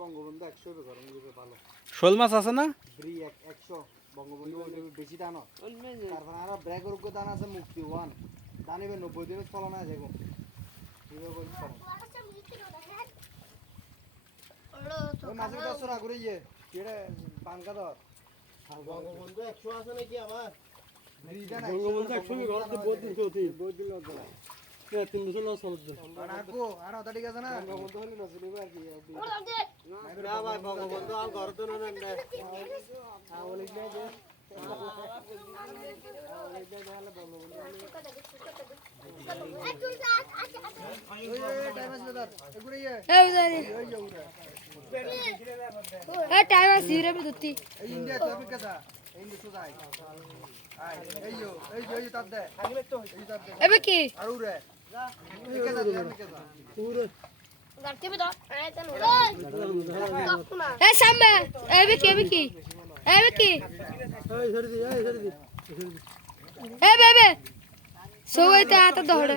বঙ্গবন্ধু 100 গরম দিবে ভালো শোল মাছ আছে না? ব্রি 100 বঙ্গবন্ধু বেশি দাম তারপর আর ব্রেকের উপর দান আছে মুক্তি 1 দানিবে 90 দিনের ফলন আছে গো দিবে বল ওই মাছের কাছে না করে ইয়ে কেড়ে পাঙ্কা ধর বঙ্গবন্ধু 100 আছে নাকি আমার বঙ্গবন্ধু 100 ঘরতে বহুত দিন চলতি বহুত দিন লাগবে না 3 বছর লস হলো আর আগো আর ওটা ঠিক আছে না বঙ্গবন্ধু হলি না শুনিবা আর কি না ভাই বঙ্গবন্ধু আর ঘর তো না না আওলি না দে टाइम सीरे पे दुत्ती इंडिया तो भी कैसा इंडिया तो जाए आई यो तब दे आगे तो तब दे अबे की अरु रे कैसा दिया कैसा पूरे करते भी तो ए सामने अबे की ए बेबे सोए ते आता दौड़े